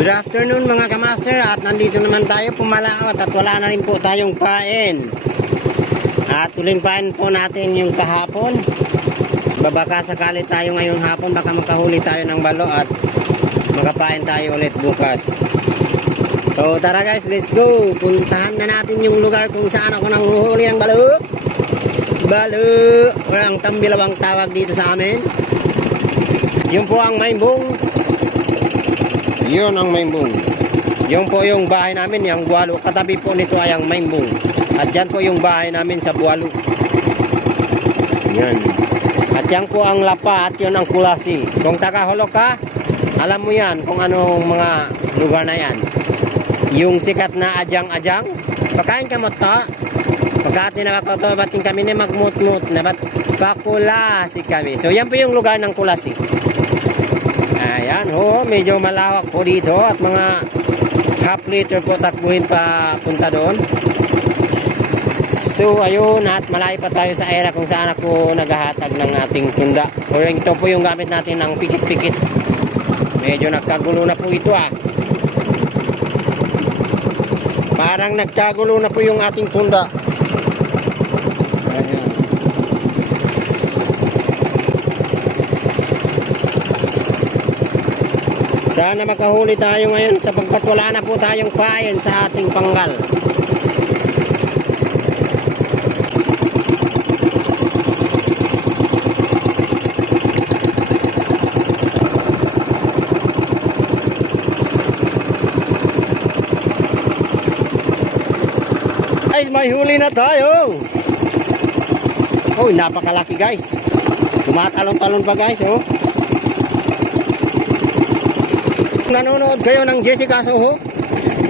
Good afternoon mga kamaster, at nandito naman tayo pumalaot at wala na rin po tayong pain. At uling pain po natin yung kahapon. Baka sakali tayo ngayong hapon, baka makahuli tayo ng balo at makapain tayo ulit bukas. So tara guys, let's go. Puntahan na natin yung lugar kung saan ako nanguhuli ng balo. Balo, ang tambilawang tawag dito sa amin. Yun po ang maimbong. Yun ang maimbong. Yun po yung bahay namin, yung Bualo. Katabi po nito ay ang maimbong. At yan po yung bahay namin sa Bualo. Yan. At yan po ang Lapa at yun ang Kulasi. Kung taga-Holok ka, alam mo yan kung anong mga lugar na yan. Yung sikat na Ajang-Ajang. Pagkain ka mo ta. Pagkati na ako bating kami ni magmut-mut na ba't Pakulasi kami. So yan po yung lugar ng Kulasi. Ayan ho, medyo malawak po dito at mga half liter po takbuhin pa punta doon. So ayun, at malayo pa tayo sa area kung saan ako naghahatag ng ating tunda. O ito po yung gamit natin ng pikit-pikit. Medyo nagkagulo na po ito Parang nagkagulo na po yung ating tunda. Ayan. Sana makahuli tayo ngayon sapagkat wala na po tayong pain sa ating panggal. Guys, may huli na tayo. Oh, napakalaki guys. Tumatalon-talon pa guys, oh. Nanonood kayo ng Jessica Soho,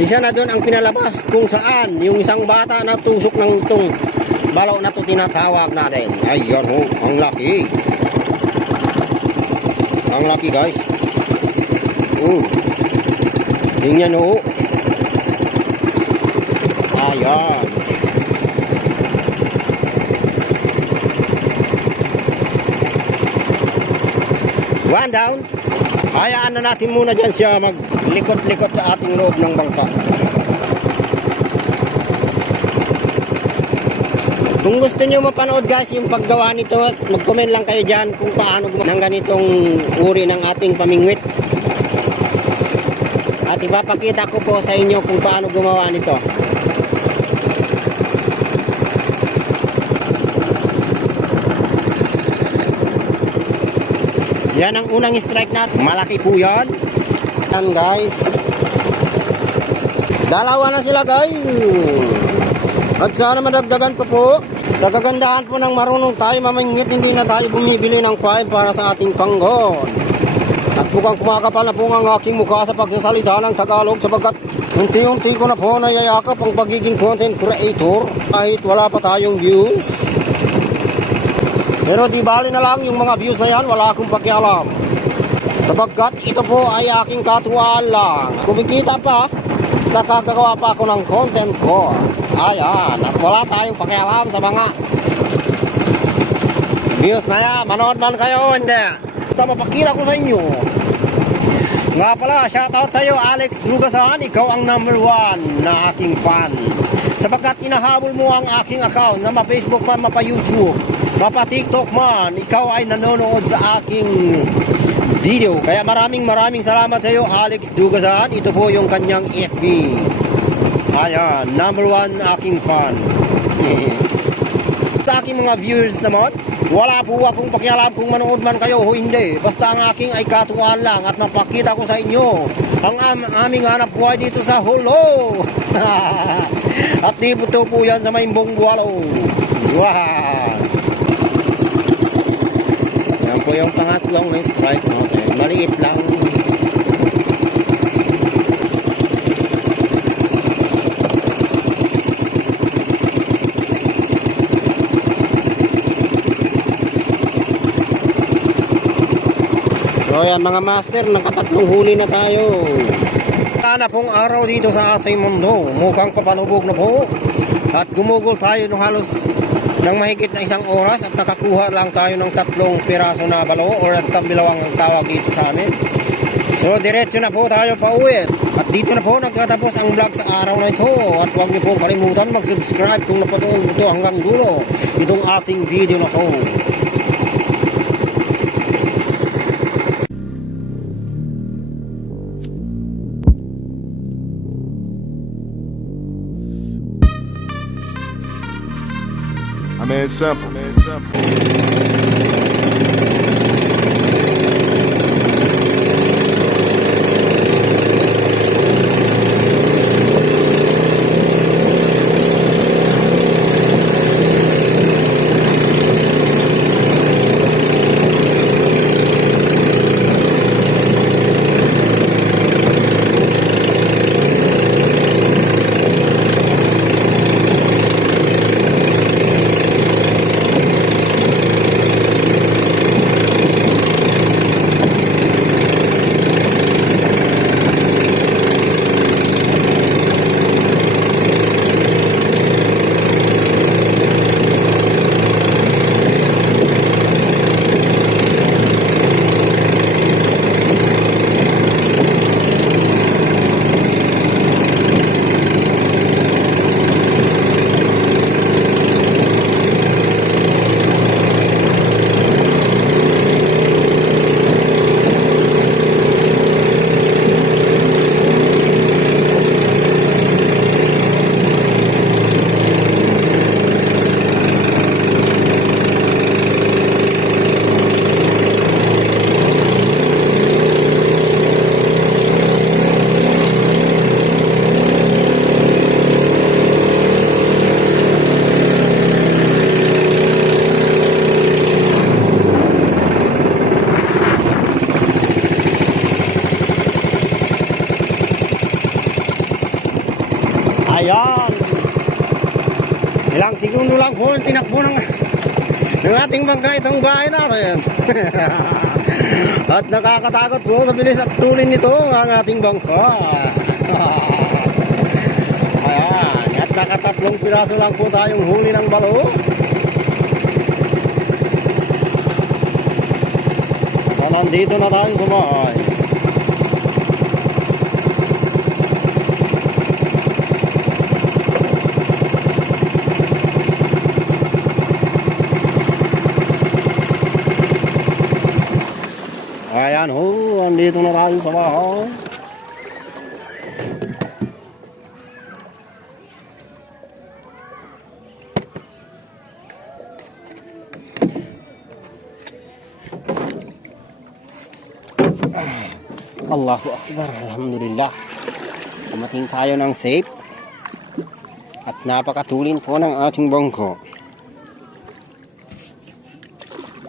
isa na doon ang pinalabas kung saan yung isang bata na tusok ng itong balaw na ito tinatawag natin. Ayan ho, ang laki. Ang laki guys. Tingnan ho. Ayan. One down. Hayaan na natin muna dyan siya maglikot-likot sa ating loob ng bangka. Kung gusto nyo mapanood guys yung paggawa nito, mag-comment lang kayo dyan kung paano gumawa ng ganitong uri ng ating pamingwit. At ipapakita ko po sa inyo kung paano gumawa nito. Yan ang unang strike natin. Malaki po yan. Yan guys. Dalawa na sila guys. At sana madagdagan pa po. Sa kagandahan po ng marunong tayo mamingwit, hindi na tayo bumibili ng pain para sa ating panggon. At mukhang kumakapal na po ang aking mukha sa pagsasalita ng Tagalog sapagkat unti-unti ko na po nayayakap ang pagiging content creator kahit wala pa tayong views. Pero di bali na lang yung mga views na yan, wala akong pakialam. Sapagkat ito po ay aking katuwaan lang. Kumikita pa, nakakagawa pa ako ng content ko. Ayan, at wala tayong pakialam sa mga views na yan. Manood man kayo, hindi. Ito mapakita ko sa inyo. Nga pala, shoutout sa iyo Alex Drugasan. Ikaw ang #1 na aking fan. Sapagkat inahabol mo ang aking account na ma-Facebook man, mapa-YouTube, mapa-TikTok man, ikaw ay nanonood sa aking video. Kaya maraming salamat sa iyo Alex Drugasan. Ito po yung kanyang FB. Ayan, #1 aking fan. Sa aking mga viewers naman, wala po akong pakialam kung manood man kayo o hindi. Basta ang aking ay katuwaan lang at mapakita ko sa inyo ang aming hanap buhay dito sa Holo. At dito po yan sa Maimbong Bualo. Wow! Yan po yung pangatlong na strike natin. Maliit lang. So yan mga master, nakatatlong huli na tayo. Wala na pong araw dito sa ating mundo. Mukhang papalubog na po. At gumugol tayo ng halos ng mahigit na 1 oras at nakakuha lang tayo ng 3 piraso na balo or at kabilawang ang tawag dito sa amin. So diretso na po tayo pa uwi. At dito na po nagtatapos ang vlog sa araw na ito. At huwag niyo po kalimutan mag-subscribe kung napanood ito hanggang dulo itong ating video na to. I mean, it's simple. Ayan. Ilang segundo lang po ang tinakbo ng ating bangka itong bahay natin. At nakakatakot po sa bilis at tulin nito ang ating bangka. Ayan. At nakatatlong piraso lang po tayong huli ng balo. At nandito na tayo sa bahay. Ayan ho, andito na tayo sa bahay. Allahu Akbar, alhamdulillah. Dumating tayo ng safe. At napakatulin po ng ating bangko.